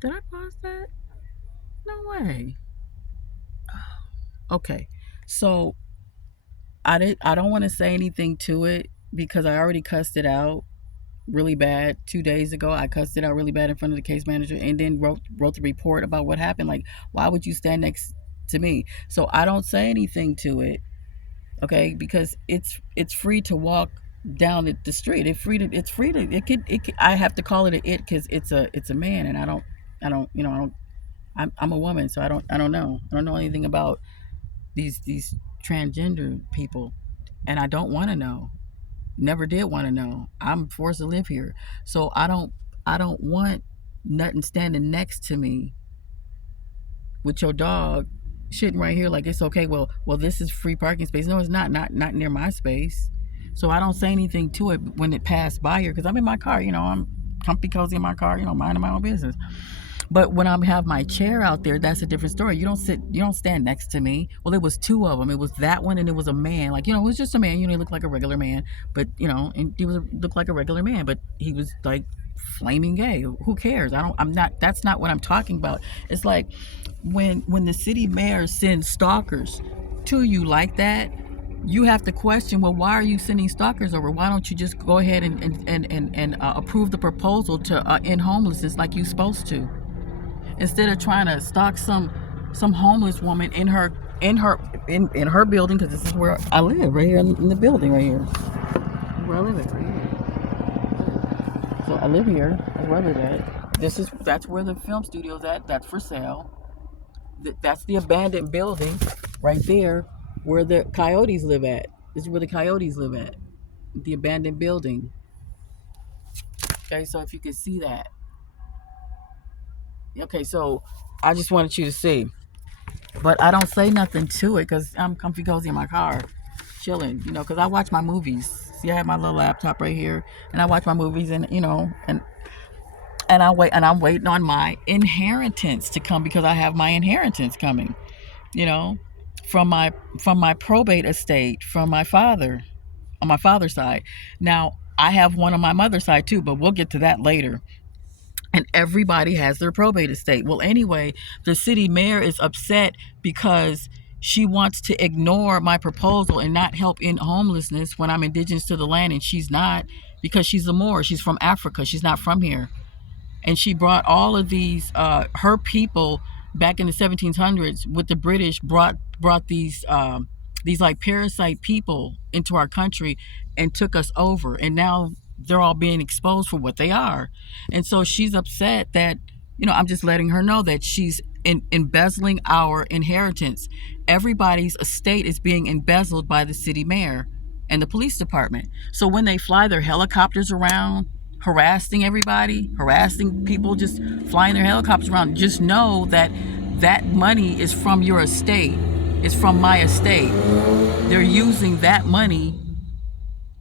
Did I pause that? No way. Okay. So I don't want to say anything to it because I already cussed it out really bad 2 days ago. I cussed it out really bad in front of the case manager and then wrote the report about what happened. Like, why would you stand next to me? So I don't say anything to it, okay? Because it's free to walk down the street. It's free to it could I have to call it a it because it's a man and I don't I don't I'm a woman, so I don't know anything about these transgender people, and I don't want to know. Never did want to know. I'm forced to live here, so I don't want nothing standing next to me with your dog sitting right here like it's okay. Well, this is free parking space. No, it's not. Not near my space. So I don't say anything to it when it passed by here because I'm in my car. I'm comfy cozy in my car. Minding my own business. But when I have my chair out there, that's a different story. You don't stand next to me. Well, it was two of them. It was that one and it was a man. Like, it was just a man. He looked like a regular man, but and he looked like a regular man, but he was like flaming gay. Who cares? I'm not, that's not what I'm talking about. It's like when the city mayor sends stalkers to you like that, you have to question, well, why are you sending stalkers over? Why don't you just go ahead and approve the proposal to end homelessness like you're supposed to? Instead of trying to stalk some homeless woman in her building, because this is where I live, right here in the building right here. Where I live at, right here. So I live here. That's where I live at. That's where the film studio's at. That's for sale. That's the abandoned building right there where the coyotes live at. This is where the coyotes live at. The abandoned building. Okay, so if you can see that. Okay, so I just wanted you to see. But I don't say nothing to it because I'm comfy cozy in my car, chilling, because I watch my movies. See, I have my little laptop right here, and I watch my movies, and I'm waiting on my inheritance to come because I have my inheritance coming, you know, from my probate estate from my father on my father's side. Now I have one on my mother's side too, but we'll get to that later. And everybody has their probate estate. Well, anyway, the city mayor is upset because she wants to ignore my proposal and not help in homelessness when I'm indigenous to the land, and she's not, because she's a Moor. She's from Africa. She's not from here. And she brought all of these her people back in the 1700s with the British, brought these like parasite people into our country and took us over, and now they're all being exposed for what they are. And so she's upset that I'm just letting her know that she's embezzling our inheritance. Everybody's estate is being embezzled by the city mayor and the police department. So when they fly their helicopters around harassing everybody, harassing people, just flying their helicopters around, just know that that money is from your estate. It's from my estate. They're using that money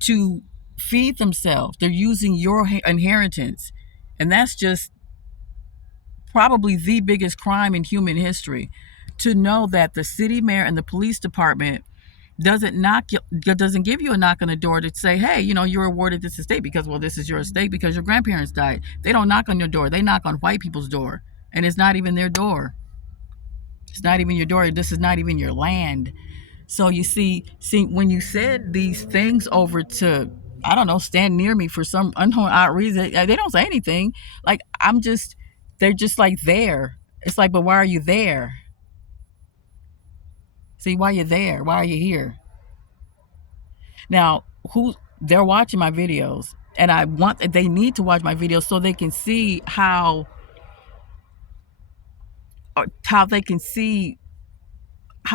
to feed themselves. They're using your inheritance. And that's just probably the biggest crime in human history, to know that the city mayor and the police department doesn't give you a knock on the door to say, hey, you're awarded this estate because, well, this is your estate because your grandparents died. They don't knock on your door. They knock on white people's door, and it's not even their door. It's not even your door. This is not even your land. So you see, when you said these things over to, I don't know, stand near me for some unknown odd reason, they don't say anything. Like, they're just like there. It's like, but why are you there? See, why are you there? Why are you here? Now, they're watching my videos, and they need to watch my videos so they can see how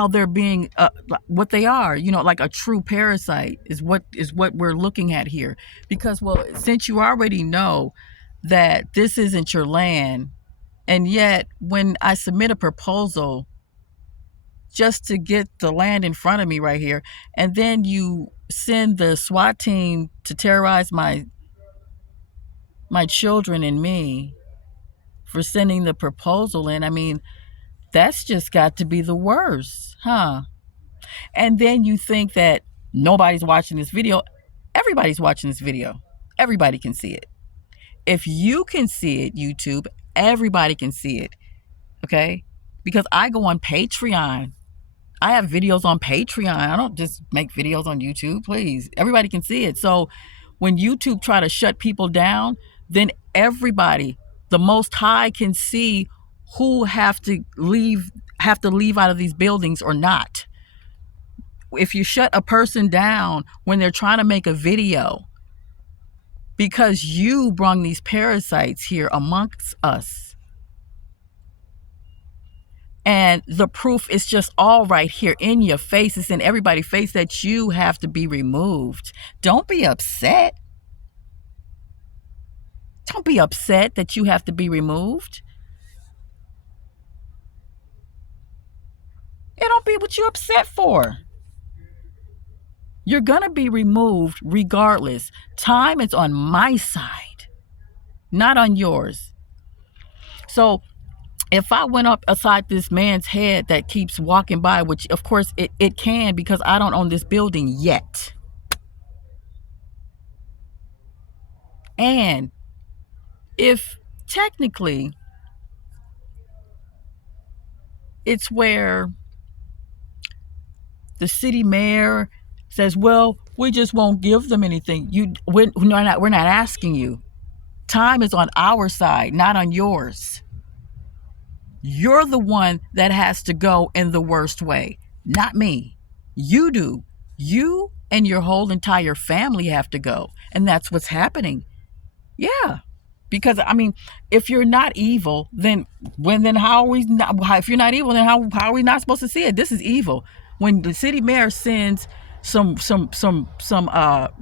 they're being what they are, like a true parasite is what we're looking at here. Because, well, since you already know that this isn't your land, and yet when I submit a proposal just to get the land in front of me right here, and then you send the SWAT team to terrorize my children and me for sending the proposal in. I mean, that's just got to be the worst, huh? And then you think that nobody's watching this video. Everybody's watching this video. Everybody can see it. If you can see it, YouTube, Everybody can see it, okay? Because I go on Patreon. I have videos on Patreon. I don't just make videos on YouTube, please. Everybody can see it. So when YouTube try to shut people down, then everybody, the Most High, can see who have to leave out of these buildings or not. If you shut a person down when they're trying to make a video because you brung these parasites here amongst us, and the proof is just all right here in your face, it's in everybody's face that you have to be removed. Don't be upset. Don't be upset that you have to be removed. It don't be what you upset for. You're going to be removed regardless. Time is on my side, not on yours. So if I went up aside this man's head that keeps walking by, which of course it can, because I don't own this building yet. And if technically it's where the city mayor says, well, we just won't give them anything. We're not asking you. Time is on our side, not on yours. You're the one that has to go in the worst way, not me. You do. You and your whole entire family have to go. And that's what's happening. Yeah. Because, I mean, if you're not evil, then how are we not, if you're not evil, then how are we not supposed to see it? This is evil. When the city mayor sends some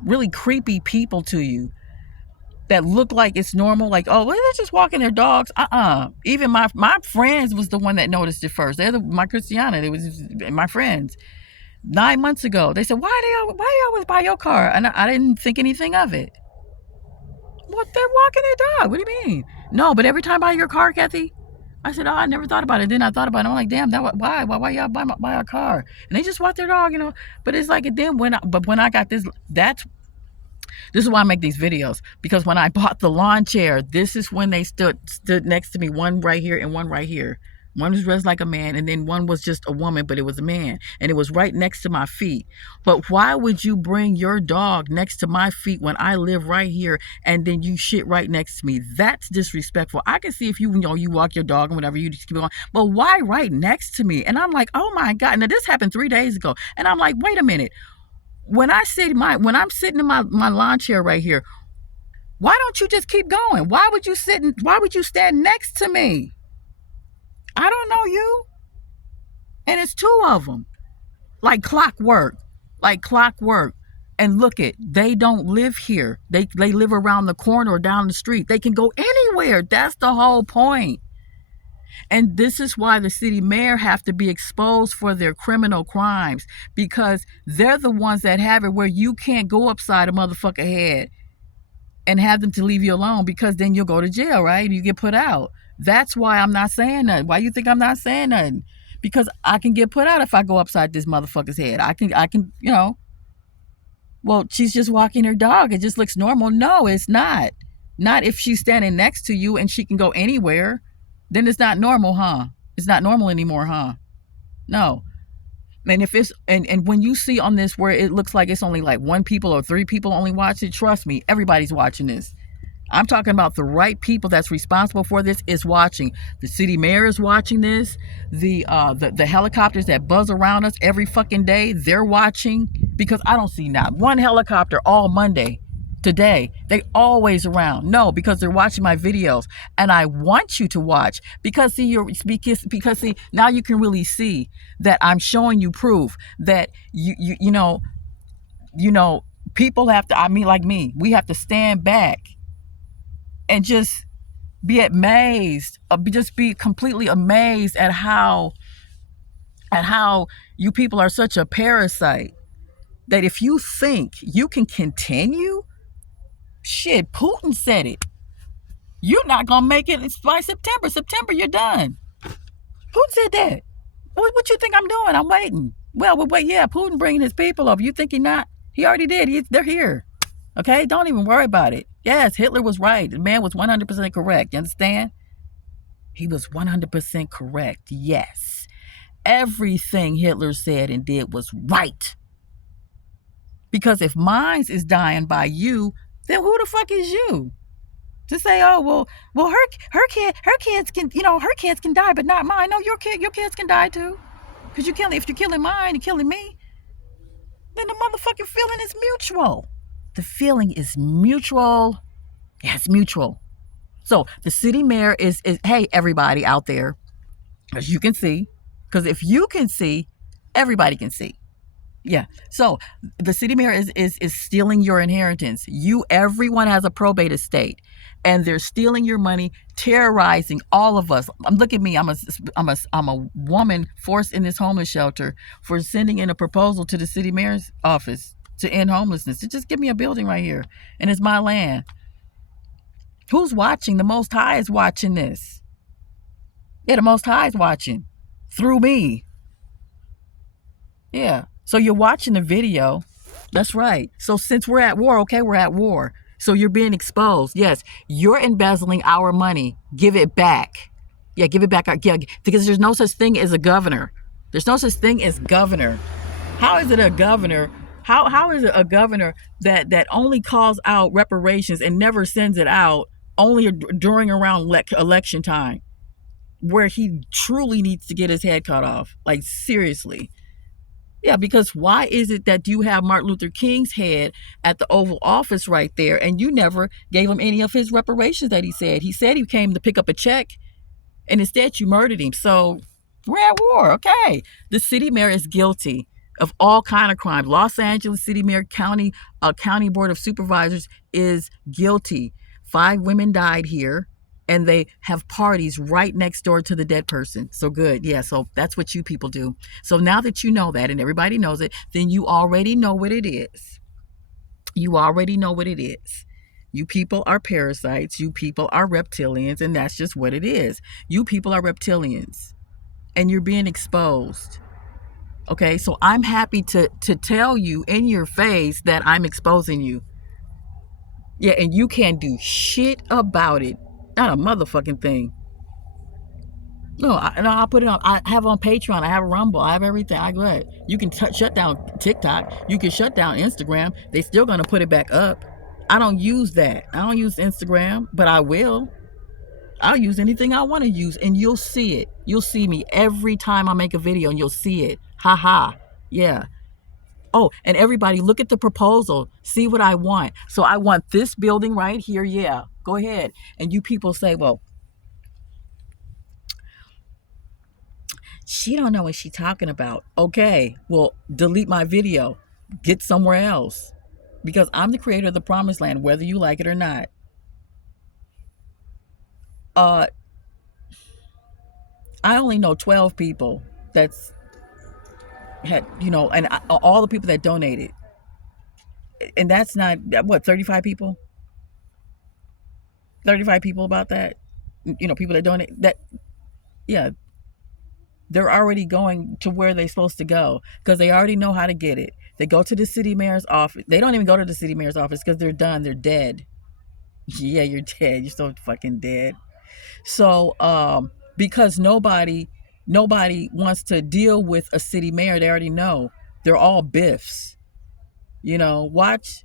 really creepy people to you that look like it's normal, like, oh, well, they're just walking their dogs. Even my friends was the one that noticed it first. My Christiana, it was my friends. 9 months ago, they said, why do you always buy your car? And I didn't think anything of it. What, they're walking their dog? What do you mean? No, but every time I buy your car, Kathy, I said, oh, I never thought about it. Then I thought about it. I'm like, damn, why y'all buy our car? And they just walk their dog, you know. But it's like, then when I got this, this is why I make these videos, because when I bought the lawn chair, this is when they stood next to me, one right here and one right here. One was dressed like a man, and then one was just a woman, but it was a man, and it was right next to my feet. But why would you bring your dog next to my feet when I live right here, and then you shit right next to me? That's disrespectful. I can see if you walk your dog and whatever, you just keep going, but why right next to me? And I'm like, oh my God. Now this happened 3 days ago, and I'm like, wait a minute. When I'm sitting in my lawn chair right here, why don't you just keep going? Why would you stand next to me? I don't know you. And it's 2 of them. Like clockwork. And look they don't live here. They live around the corner or down the street. They can go anywhere. That's the whole point. And this is why the city mayor have to be exposed for their criminal crimes, because they're the ones that have it where you can't go upside a motherfucker head and have them to leave you alone, because then you'll go to jail, right? You get put out. That's why I'm not saying nothing. Why you think I'm not saying nothing? Because I can get put out if I go upside this motherfucker's head. I can, you know. Well, she's just walking her dog. It just looks normal. No, it's not. Not if she's standing next to you and she can go anywhere. Then it's not normal, huh? It's not normal anymore, huh? No. And if it's and when you see on this where it looks like it's only like 1 people or 3 people only watch it, trust me, everybody's watching this. I'm talking about the right people that's responsible for this is watching. The city mayor is watching this. The helicopters that buzz around us every fucking day, they're watching, because I don't see not 1 helicopter all Monday. Today, they always around. No, because they're watching my videos, and I want you to watch, because see, now you can really see that I'm showing you proof that you know people have to. I mean, like me, we have to stand back and just be amazed, just be completely amazed at how you people are such a parasite, that if you think you can continue. Shit, Putin said it. You're not going to make it by September. September, you're done. Putin said that. What you think I'm doing? I'm waiting. Well, wait, yeah, Putin bringing his people over. You think he not? He already did. They're here. Okay? Don't even worry about it. Yes, Hitler was right. The man was 100% correct. You understand? He was 100% correct. Yes. Everything Hitler said and did was right. Because if mine is dying by you, then who the fuck is you? To say, oh well, her kids can, her kids can die, but not mine. No, your kids can die too. Because if you're killing mine, you're killing me. Then the motherfucking feeling is mutual. The feeling is mutual. Yeah, it's mutual. So the city mayor is hey, everybody out there, as you can see, because if you can see, everybody can see. Yeah. So the city mayor is stealing your inheritance. Everyone has a probate estate, and they're stealing your money, terrorizing all of us. Look at me. I'm a woman forced in this homeless shelter for sending in a proposal to the city mayor's office to end homelessness. To just give me a building right here, and it's my land. Who's watching? The Most High is watching this. Yeah, the Most High is watching through me. Yeah. So you're watching the video. That's right. So since we're at war, okay, we're at war. So you're being exposed. Yes, you're embezzling our money. Give it back. Yeah, give it back. Yeah, because there's no such thing as a governor. There's no such thing as governor. How is it a governor? How is it a governor that only calls out reparations and never sends it out only during around election time, where he truly needs to get his head cut off? Like, seriously. Yeah, because why is it that you have Martin Luther King's head at the Oval Office right there, and you never gave him any of his reparations that he said? He said he came to pick up a check, and instead you murdered him. So we're at war, okay? The city mayor is guilty of all kind of crime. Los Angeles City Mayor County Board of Supervisors is guilty. 5 women died here, and they have parties right next door to the dead person. So good. Yeah, so that's what you people do. So now that you know that and everybody knows it, then you already know what it is. You already know what it is. You people are parasites. You people are reptilians, and that's just what it is. You people are reptilians, and you're being exposed. Okay, so I'm happy to tell you in your face that I'm exposing you. Yeah, and you can't do shit about it. Not a motherfucking thing. No, I'll put it on. I have on Patreon. I have Rumble. I have everything. I go ahead. You can shut down TikTok. You can shut down Instagram. They still gonna put it back up. I don't use that. I don't use Instagram, but I will. I'll use anything I want to use, and you'll see it. You'll see me every time I make a video, and you'll see it. Ha ha. Yeah. Oh, and everybody, look at the proposal. See what I want. So I want this building right here. Yeah, go ahead. And you people say, well, she don't know what she's talking about. Okay, well, delete my video. Get somewhere else. Because I'm the creator of the promised land, whether you like it or not. I only know 12 people that's had, and all the people that donated. And that's not, what, 35 people? 35 people about that? People that donate, that, yeah, they're already going to where they're supposed to go because they already know how to get it. They go to the city mayor's office. They don't even go to the city mayor's office because they're done. They're dead. Yeah, you're dead. You're so fucking dead. So, because nobody wants to deal with a city mayor, they already know. They're all biffs. Watch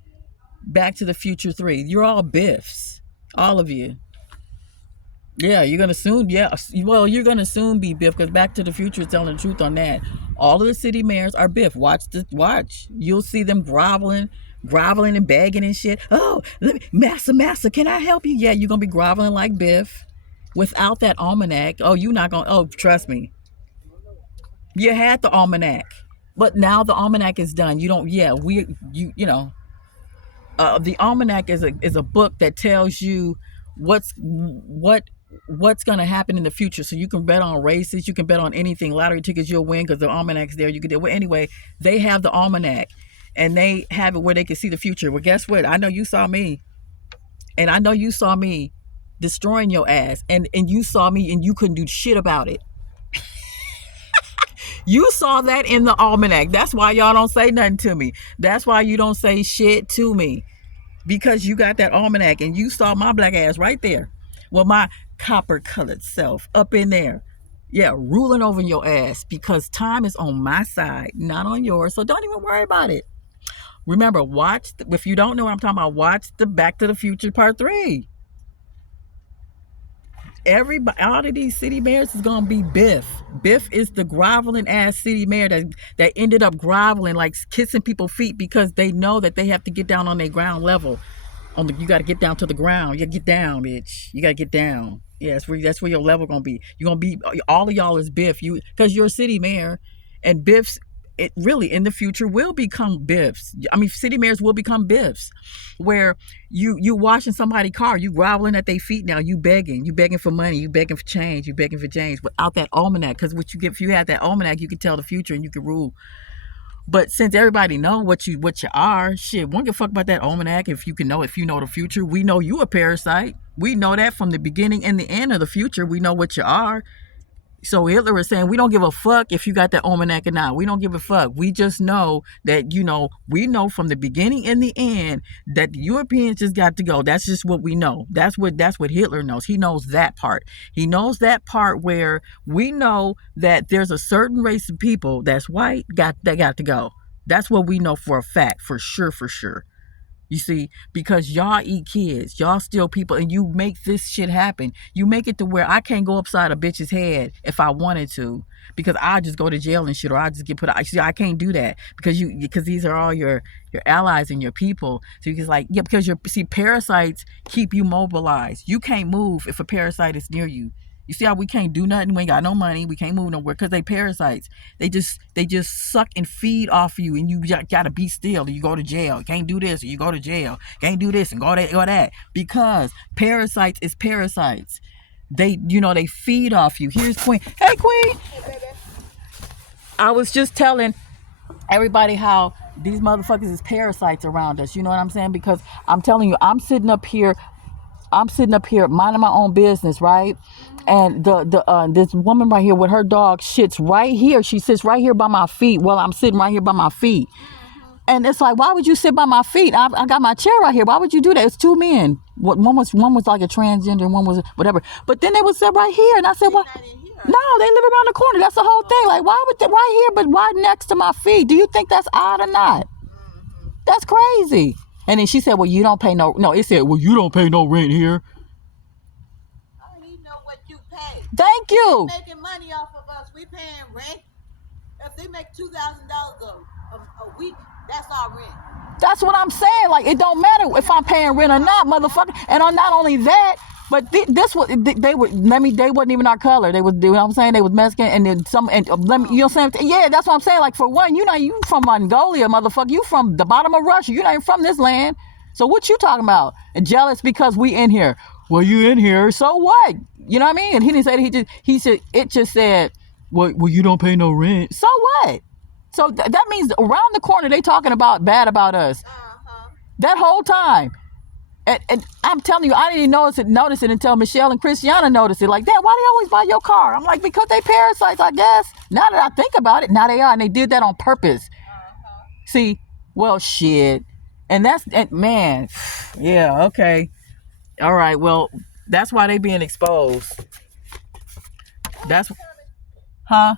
Back to the Future 3. You're all biffs. All of you. Yeah, you're going to soon, well, you're going to soon be biff because Back to the Future is telling the truth on that. All of the city mayors are biff. Watch. You'll see them groveling and begging and shit. Oh, massa, can I help you? Yeah, you're going to be groveling like biff. Without that almanac, you're not going to, trust me. You had the almanac, but now the almanac is done. You don't, the almanac is a book that tells you what's going to happen in the future. So you can bet on races, you can bet on anything, lottery tickets, you'll win because the almanac's there. You could do, well, anyway, they have the almanac and they have it where they can see the future. Well, guess what? I know you saw me, and I know you saw me destroying your ass, and you saw me and you couldn't do shit about it. You saw that in the almanac. That's why y'all don't say nothing to me. That's why you don't say shit to me, because you got that almanac and you saw my black ass right there Well, my copper colored self up in there. Yeah, ruling over your ass because time is on my side, not on yours. So don't even worry about it. Remember, if you don't know what I'm talking about, watch the Back to the Future Part 3. Everybody, all of these city mayors is gonna be Biff. Biff is the groveling ass city mayor that ended up groveling, like kissing people's feet because they know that they have to get down on their ground level. You got to get down to the ground. You get down, bitch. You got to get down. Yeah, that's where your level gonna be. You're gonna be, all of y'all is Biff. Because you're a city mayor, and Biffs. It really in the future will become Biffs. I mean, city mayors will become Biffs, where you washing somebody's car, you groveling at their feet now, you begging for money, you begging for change, without that almanac. Because if you had that almanac, you could tell the future and you could rule. But since everybody know what you are, shit, won't give a fuck about that almanac. If you know the future, we know you a parasite. We know that from the beginning and the end of the future. We know what you are. So Hitler is saying we don't give a fuck if you got that almanac or not. We don't give a fuck. We just know that, we know from the beginning and the end that the Europeans just got to go. That's just what we know. That's what Hitler knows. He knows that part. He knows that part where we know that there's a certain race of people that's white that got to go. That's what we know for a fact, for sure. You see, because y'all eat kids, y'all steal people, and you make this shit happen. You make it to where I can't go upside a bitch's head if I wanted to, because I just go to jail and shit, or I just get put out. See, I can't do that because these are all your allies and your people. So because parasites keep you mobilized. You can't move if a parasite is near you. You see how we can't do nothing? We ain't got no money. We can't move nowhere because they parasites. They just suck and feed off you, and you gotta be still. Or you go to jail. You can't do this, or you go to jail. Can't do this and go that because parasites is parasites. They feed off you. Here's Queen. Hey, Queen. Hey, baby. I was just telling everybody how these motherfuckers is parasites around us. You know what I'm saying? Because I'm telling you, I'm sitting up here minding my own business, right? And this woman right here with her dog shits right here. She sits right here by my feet while I'm sitting right here by my feet. And it's like, why would you sit by my feet? I got my chair right here. Why would you do that? It's two men. One was like a transgender, and one was whatever. But then they would sit right here, and I said, "What? No, they live around the corner. That's the whole thing. Like, why would they right here, but right next to my feet? Do you think that's odd or not? That's crazy." And then she said, "Well, you don't pay no." No, it said, "Well, you don't pay no rent here." I don't even know what you pay. Thank you. They're making money off of us. We paying rent. If they make $2,000 a week, that's our rent. That's what I'm saying. Like, it don't matter if I'm paying rent or not, motherfucker. And on not only that, but they wasn't even our color. They was, you know what I'm saying? They was Mexican, and then you know what I'm saying? Yeah, that's what I'm saying. Like, for one, you from Mongolia, motherfucker. You from the bottom of Russia. You're not even from this land. So what you talking about? And jealous because we in here. Well, you in here, so what? You know what I mean? And he didn't say that. It just said, well, you don't pay no rent. So what? So that means around the corner they talking about bad about us. That whole time. And I'm telling you, I didn't even notice it until Michelle and Christiana noticed it. Like, damn, why they always buy your car? I'm like, because they parasites, I guess. Now that I think about it, now they are, and they did that on purpose. See, well, shit. And man, yeah, okay. All right, well, that's why they being exposed. That's, huh?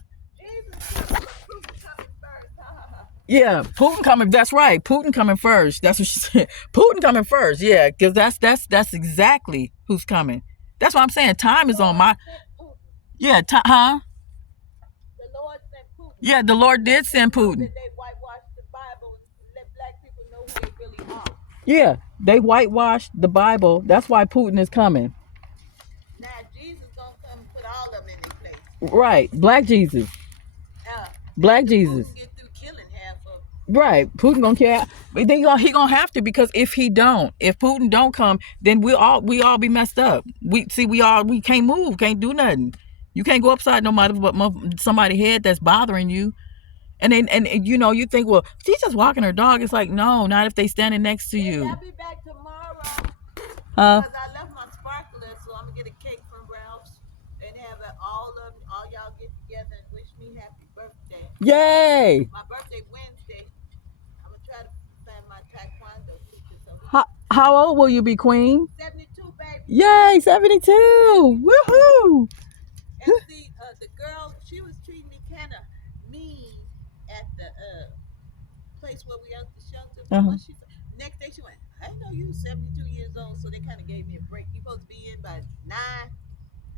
Yeah, Putin coming. That's right. Putin coming first. That's what she said. Putin coming first. Yeah, because that's exactly who's coming. That's what I'm saying. Time is on my. Yeah, huh? The Lord sent Putin. Yeah, the Lord did send Putin. They whitewashed the Bible and let black people know who they really are. Yeah, they whitewashed the Bible. That's why Putin is coming. Now Jesus gonna come and put all of them in their place. Right, Black Jesus. Black Jesus. Right, Putin gonna care. He gonna have to, because if Putin don't come, then we all be messed up. We can't move, can't do nothing. You can't go upside no matter but somebody's head that's bothering you. And then you think, well, she's just walking her dog. It's like, no, not if they standing next to you. I'll be back tomorrow. Because I left my sparkler, so I'm gonna get a cake from Ralph's and have all y'all get together and wish me happy birthday. Yay! My birthday Wednesday. I'm gonna try to find my taekwondo teacher. How old will you be, Queen? 72, baby. Yay, 72. Woohoo. And see, the girl, she was treating me kind of mean at the place where we at the shelter. But Uh-huh. once she next day she went, I know you 72 years old, so they kind of gave me a break. You supposed to be in by 9.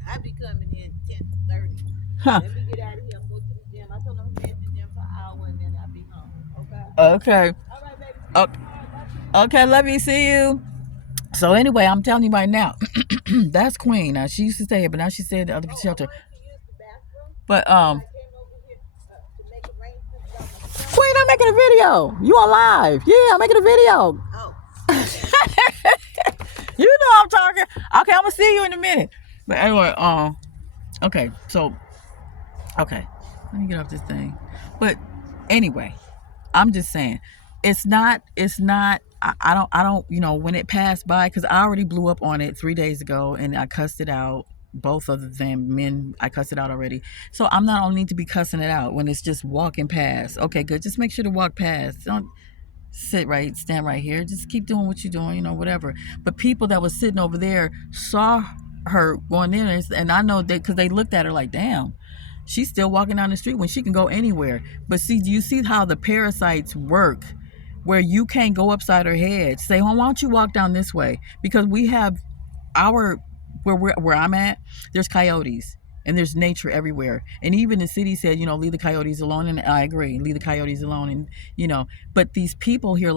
I be coming in 10:30. Huh. Let me get out of here and go to the gym. I told them I'm gonna be at the gym for an hour and then I'll be home. Okay. Okay. All right, baby. See you Okay. tomorrow. Love you. Okay, let me see you. So anyway, I'm telling you right now, that's Queen. Now she used to stay here, but now she stayed at the other Oh, I shelter. wanted to use the bathroom, But so I came over here to make arrangements by myself. Queen, I'm making a video. You on live? Yeah, I'm making a video. Oh, okay. You know I'm talking. Okay, I'm gonna see you in a minute. But anyway, okay, so okay, let me get off this thing. But anyway, I'm just saying, it's not. I don't. When it passed by, because I already blew up on it 3 days ago, and I cussed it out. Both of them men, I cussed it out already. So I'm not only need to be cussing it out when it's just walking past. Okay, good. Just make sure to walk past. Don't stand right here. Just keep doing what you're doing, whatever. But people that was sitting over there saw her going in, and I know that because they looked at her like, damn, she's still walking down the street when she can go anywhere. But see, do you see how the parasites work? Where you can't go upside her head. Say, oh, why don't you walk down this way? Because we have our where I'm at, there's coyotes and there's nature everywhere. And even the city said, leave the coyotes alone. And I agree, leave the coyotes alone. And but these people here,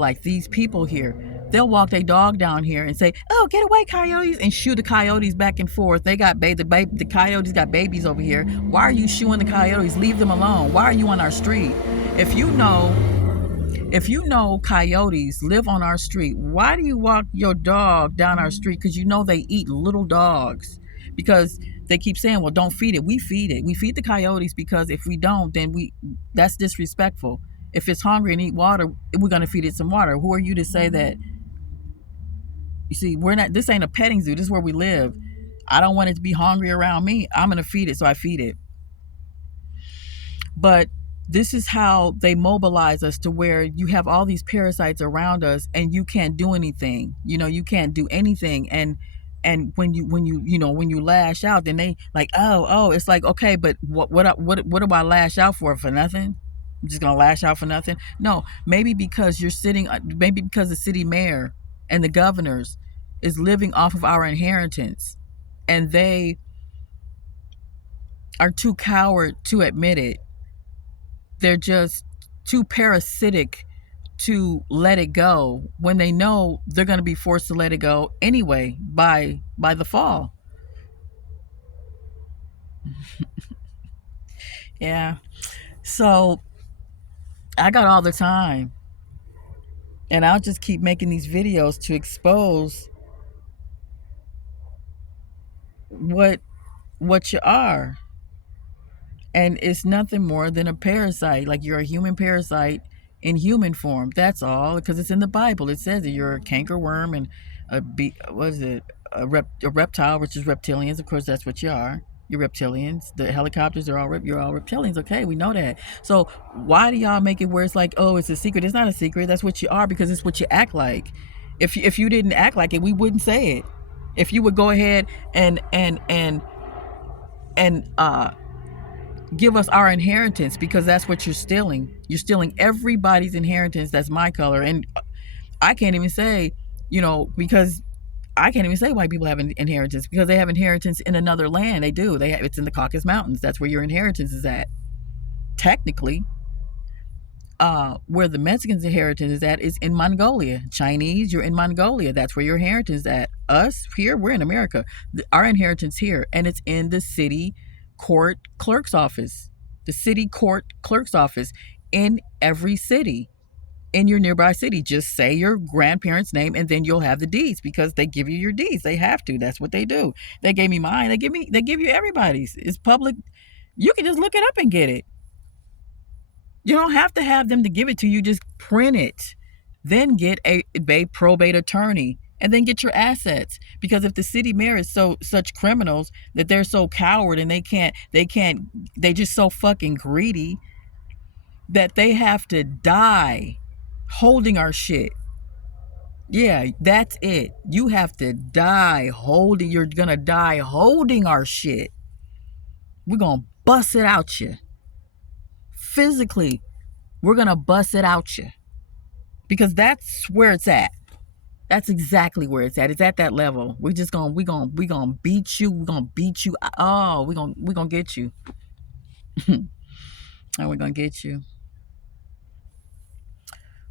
they'll walk their dog down here and say, "Oh, get away, coyotes!" and shoot the coyotes back and forth. They got the coyotes got babies over here. Why are you shooing the coyotes? Leave them alone. Why are you on our street? If you know if you know coyotes live on our street, why do you walk your dog down our street? Because they eat little dogs. Because they keep saying, well, don't feed it. We feed it. We feed the coyotes because if we don't, then that's disrespectful. If it's hungry and eat water, we're going to feed it some water. Who are you to say that? You see, this ain't a petting zoo. This is where we live. I don't want it to be hungry around me. I'm going to feed it, so I feed it. But this is how they mobilize us to where you have all these parasites around us and you can't do anything. You can't do anything. And when you lash out, then they like, oh, it's like, okay, but what do I lash out for nothing? I'm just gonna lash out for nothing? No, maybe because maybe because the city mayor and the governors is living off of our inheritance, and they are too coward to admit it. They're just too parasitic to let it go when they know they're going to be forced to let it go anyway by the fall. Yeah. So I got all the time, and I'll just keep making these videos to expose what you are. And it's nothing more than a parasite. Like, you're a human parasite in human form. That's all, because it's in the Bible. It says that you're a cankerworm and what is it? A reptile, which is reptilians. Of course, that's what you are. You're reptilians. The helicopters are you're all reptilians. Okay, we know that. So why do y'all make it where it's like, oh, it's a secret? It's not a secret. That's what you are, because it's what you act like. If you didn't act like it, we wouldn't say it. If you would go ahead and give us our inheritance, because that's what you're stealing. You're stealing everybody's inheritance that's my color. And I can't even say, because I can't even say white people have an inheritance, because they have inheritance in another land. They do. It's in the Caucasus Mountains. That's where your inheritance is at. Technically, where the Mexicans' inheritance is at is in Mongolia. Chinese, you're in Mongolia. That's where your inheritance is at. Us here, we're in America. Our inheritance here, and it's in the city court clerk's office. The city court clerk's office in every city. In your nearby city, just say your grandparents' name, and then you'll have the deeds, because they give you your deeds. They have to. That's what they do. They gave me mine. They give you everybody's. It's public. You can just look it up and get it. You don't have to have them to give it to you. Just print it. Then get a probate attorney, and then get your assets. Because if the city mayor is such criminals that they're so coward, and they just so fucking greedy that they have to die holding our shit. Yeah, that's it. You have to die holding, you're gonna die holding our shit. We're gonna bust it out you. Physically, we're gonna bust it out you. Because that's where it's at. That's exactly where it's at. It's at that level. We gonna beat you. We're gonna beat you. Oh, we gonna get you. And we're gonna get you.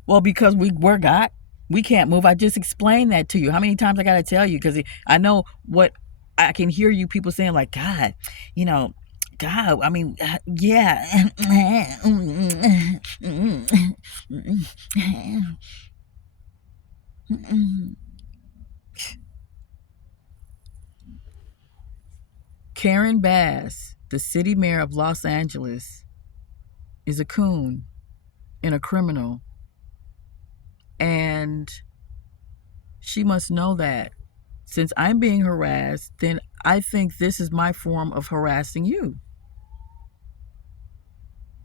Well, because we can't move. I just explained that to you. How many times I gotta tell you? Because I know what I can hear you people saying, like, God, you know, God. I mean, yeah. Karen Bass, the city mayor of Los Angeles, is a coon and a criminal, and she must know that. Since I'm being harassed, then I think this is my form of harassing you.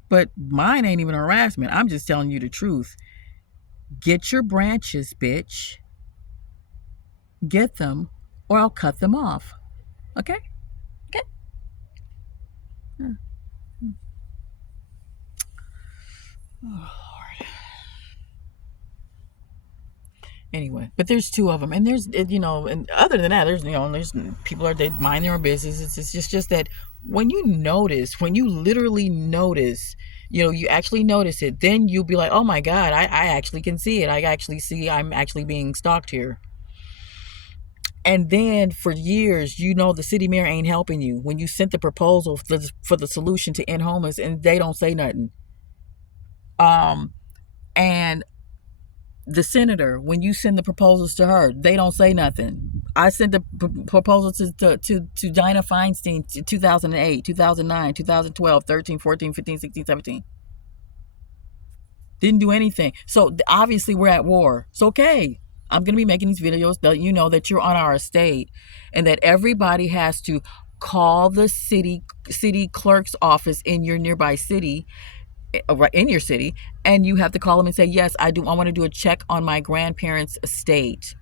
But mine ain't even harassment. I'm just telling you the truth. Get your branches, bitch. Get them, or I'll cut them off. Okay? Okay? Oh, anyway, but there's two of them, and there's, and other than that, there's people they mind their own business. It's just that when you notice, when you literally notice, you actually notice it, then you'll be like, oh my God, I actually can see it. I actually see I'm actually being stalked here. And then for years, the city mayor ain't helping you when you sent the proposal for the solution to end homeless, and they don't say nothing. And the senator, when you send the proposals to her, they don't say nothing. I sent the proposal to Diana Feinstein 2008, 2009, 2012, 13, 14, 15, 16, 17. Didn't do anything. So obviously we're at war. It's okay. I'm going to be making these videos that you know that you're on our estate, and that everybody has to call the city clerk's office in your nearby city, in your city, and you have to call them and say, yes, I want to do a check on my grandparents' estate.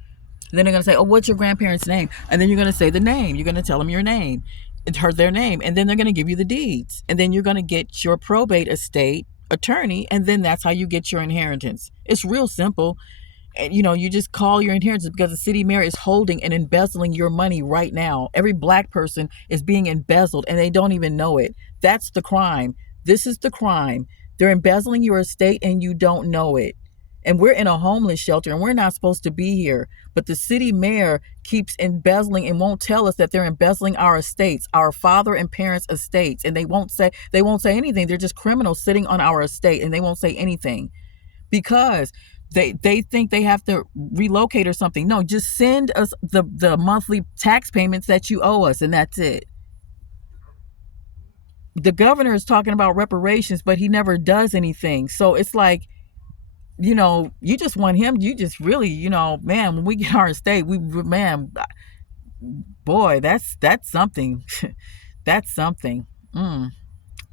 And then they're going to say, oh, what's your grandparents' name? And then you're going to say the name. You're going to tell them your name, their name, and then they're going to give you the deeds. And then you're going to get your probate estate attorney, and then that's how you get your inheritance. It's real simple. And you just call your inheritance, because the city mayor is holding and embezzling your money right now. Every black person is being embezzled, and they don't even know it. That's the crime. This is the crime. They're embezzling your estate and you don't know it. And we're in a homeless shelter, and we're not supposed to be here. But the city mayor keeps embezzling and won't tell us that they're embezzling our estates, our father and parents' estates. And they won't say anything. They're just criminals sitting on our estate, and they won't say anything because they think they have to relocate or something. No, just send us the monthly tax payments that you owe us, and that's it. The governor is talking about reparations, but he never does anything. So it's like, you just want him. You just really, man, when we get our estate, man, boy, that's something. That's something.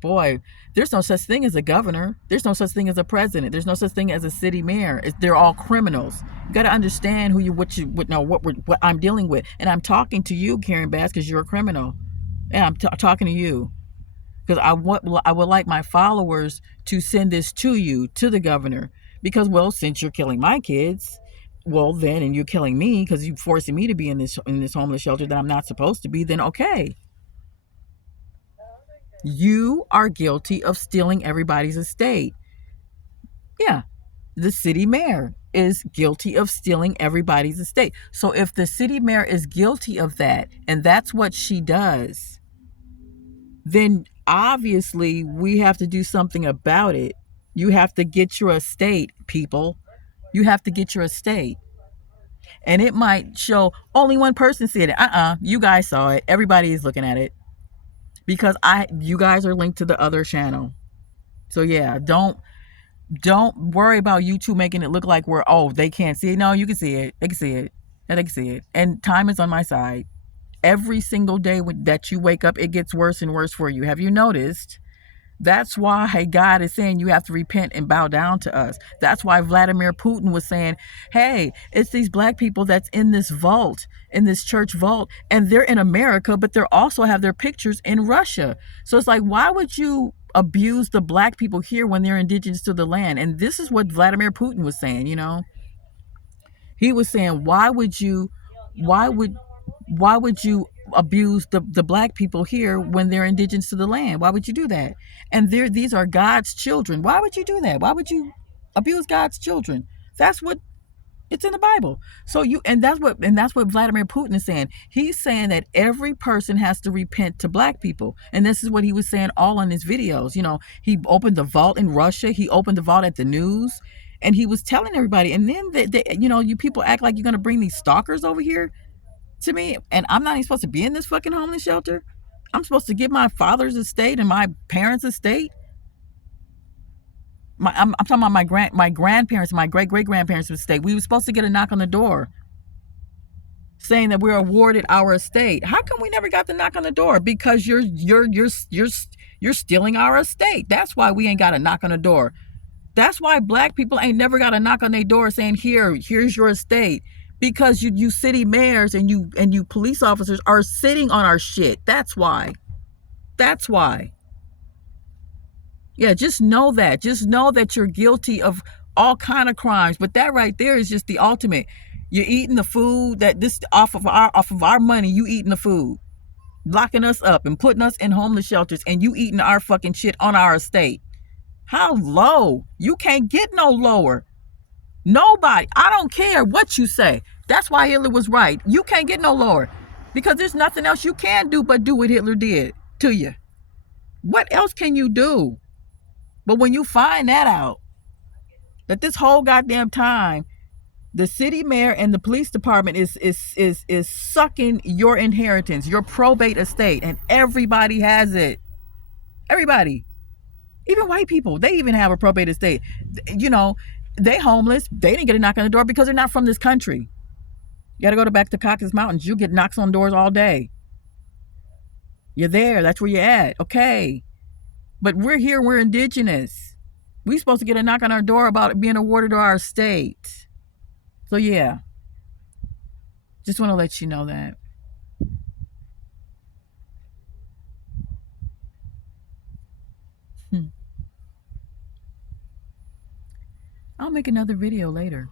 Boy, there's no such thing as a governor. There's no such thing as a president. There's no such thing as a city mayor. They're all criminals. You got to understand what I'm dealing with. And I'm talking to you, Karen Bass, because you're a criminal. Yeah, I'm talking to you. Because I would like my followers to send this to you, to the governor. Because, well, since you're killing my kids, well, then, and you're killing me because you're forcing me to be in this homeless shelter that I'm not supposed to be, then okay. You are guilty of stealing everybody's estate. Yeah, the city mayor is guilty of stealing everybody's estate. So if the city mayor is guilty of that, and that's what she does, then obviously we have to do something about it. You have to get your estate, people. You have to get your estate. And it might show only one person see it. You guys saw it. Everybody is looking at it. Because you guys are linked to the other channel. So yeah, don't worry about YouTube making it look like they can't see it. No, you can see it. They can see it. Yeah, they can see it. And time is on my side. Every single day that you wake up, it gets worse and worse for you. Have you noticed? That's why God is saying you have to repent and bow down to us. That's why Vladimir Putin was saying, hey, it's these black people that's in this vault, in this church vault, and they're in America, but they also have their pictures in Russia. So it's like, why would you abuse the black people here when they're indigenous to the land? And this is what Vladimir Putin was saying, you know? He was saying, why would why would you abuse the black people here when they're indigenous to the land? Why would you do that? And these are God's children. Why would you do that? Why would you abuse God's children? That's what it's in the Bible. So that's what Vladimir Putin is saying. He's saying that every person has to repent to black people. And this is what he was saying all on his videos. You know, he opened the vault in Russia, he opened the vault at the news, and he was telling everybody. And then you know, you people act like you're gonna bring these stalkers over here to me, and I'm not even supposed to be in this fucking homeless shelter. I'm supposed to give my father's estate and my parents' estate. I'm talking about my grandparents, my great grandparents' estate. We were supposed to get a knock on the door saying that we're awarded our estate. How come we never got the knock on the door? Because you're stealing our estate. That's why we ain't got a knock on the door. That's why black people ain't never got a knock on their door saying, here's your estate. Because you city mayors and you police officers are sitting on our shit. That's why. That's why. Yeah, just know that. Just know that you're guilty of all kind of crimes. But that right there is just the ultimate. You're eating the food that this off of our money, you eating the food. Locking us up and putting us in homeless shelters, and you eating our fucking shit on our estate. How low? You can't get no lower. Nobody. I don't care what you say. That's why Hitler was right. You can't get no lower. Because there's nothing else you can do but do what Hitler did to you. What else can you do? But when you find that out, that this whole goddamn time, the city mayor and the police department is sucking your inheritance, your probate estate, and everybody has it. Everybody. Even white people, they even have a probate estate. You know, they homeless. They didn't get a knock on the door because they're not from this country. You got to go back to Caucasus Mountains. You get knocks on doors all day. You're there. That's where you're at. Okay. But we're here. We're indigenous. We're supposed to get a knock on our door about being awarded to our state. So, yeah. Just want to let you know that. I'll make another video later.